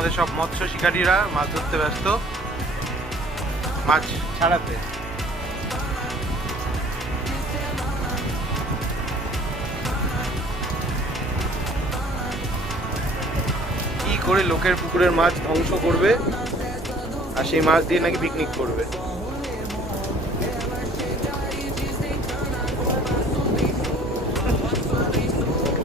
আমাদের সব মৎস্য শিকারীরা মাছ ধরতে ব্যস্ত, মাছ ছাড়াতে। কি করে লোকের পুকুরের মাছ ধ্বংস করবে আর সেই মাছ দিয়ে নাকি পিকনিক করবে।